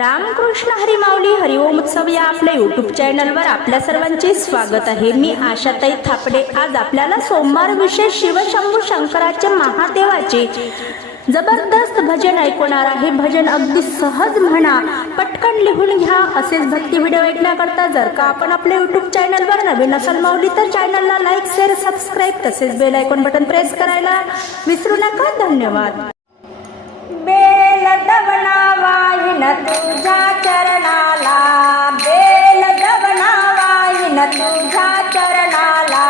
रामकृष्ण हरिमावली हरिओम उत्सव या आपल्या युट्यूब चॅनलवर आपल्या सर्वांचे स्वागत आहे मी आशाताई थापडे आज आपल्याला सोमवार विशेष शिवशंभू शंकराचे महादेवाचे जबरदस्त भजन ऐकवणार आहे भजन अगदी सहज म्हणा पटकन लिहून घ्या असेच भक्ती व्हिडिओ ऐकण्याकरता जर का आपण आपल्या यूट्यूब चॅनलवर नवीन असाल मावली तर चॅनलला लाईक शेअर सबस्क्राईब तसेच बेल आयकॉन बटन प्रेस करायला विसरू नका धन्यवाद तुझा चरणाला बेल दबनावाईन तुझा चरणाला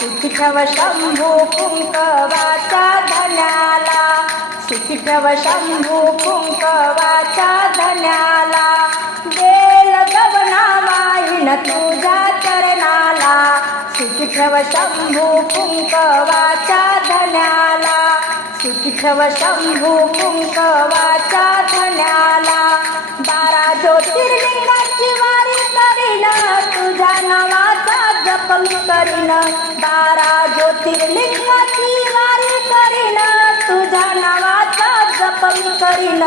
सुखिठव शंभू कुंकवाचा धन्याला सुखिठव शंभू कुंकवाचा धन्याला बेल दबनावाईन तुझा चरणाला सुखिठव शंभू कुंकवा विठव शंभू कुंकवाचा धण्याला बारा ज्योतिर्लिंगाची वारी करीन तुझ्या नावाचा जप करीन बारा ज्योतिर्लिंगाची वारी करीन तुझ्या नावाचा जप करीन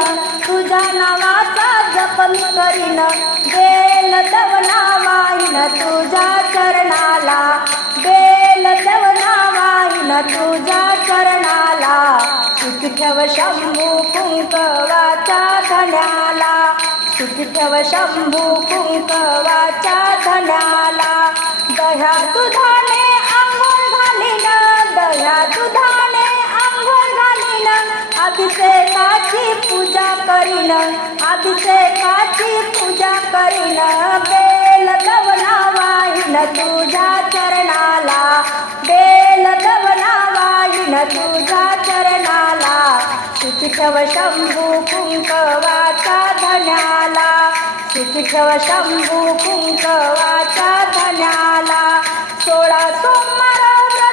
तुझ्या नावाचा जप करीन बेल दवना वाईन तुझ्या चरणाला शंभू कुंकवाच्या धण्याला सुखदेव शंभू कुंकवाच्या धण्याला दह्या दुधाने आंघोळ घालीन दह्या दुधाने आंघोळ घालीन अभिषेकाची पूजा करीन अभिषेकाची पूजा करीन बेल गवला वाईन तुझ्या चरणाला बेल गवला वाईन तुझ्या चरणाला सुखिठव शंभू कुंकवाचा धन्याला सुखिठव शंभू कुंकवाचा धन्याला सोळा सोमवार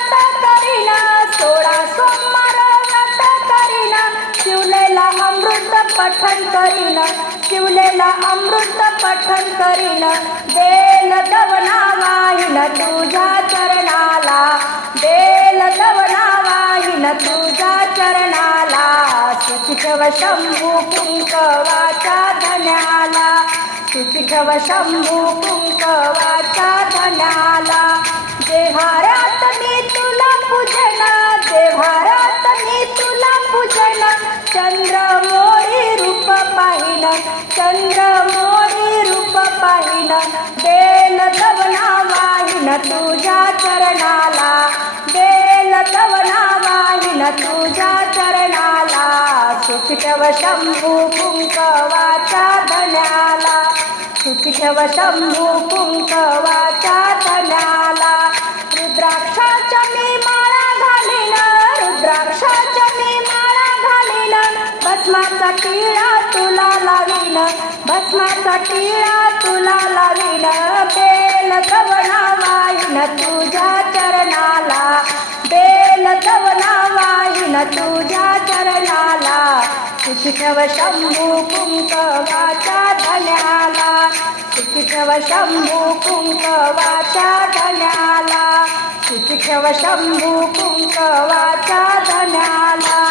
व्रत करीना सोळा सोमवार व्रत करीना शिवलेला अमृत पठन करीना शिवलेला अमृत पठन करीना देल दवना वाहिन तुझ्या चरणाला देल दवना वाहिन तुझ्या चरणा सुखव शंभू कुंकवाचा धन्याला सुखव शंभू कुंकवाचा धन्याला देहारात मी तुला पूजना देहारात मी तुला पूजना चंद्र मोरी रूप पाहिलं चंद्र मोरी रूप पाहिलं बेल गवना वाहिन तुझ्या चरणाला सुखितव शंभू कुंकवाचा धन्याला सुखितव शंभू कुंकवाचा धन्याला रुद्राक्षाच्या मी माळा घालीन रुद्राक्षाच्या मी माळा घालीन भस्माचा टिळा तुला लावीन भस्माचा टिळा तुला लावीन बेल कवना वाईन तुझ्या चरणाला बेल कवना वाईन तुझ्या सुखितव शम्भो कुङ्कवाचा धन्याला सुखितव शम्भो कुङ्कवाचा धन्याला सुखितव शम्भो वाचा धन्याला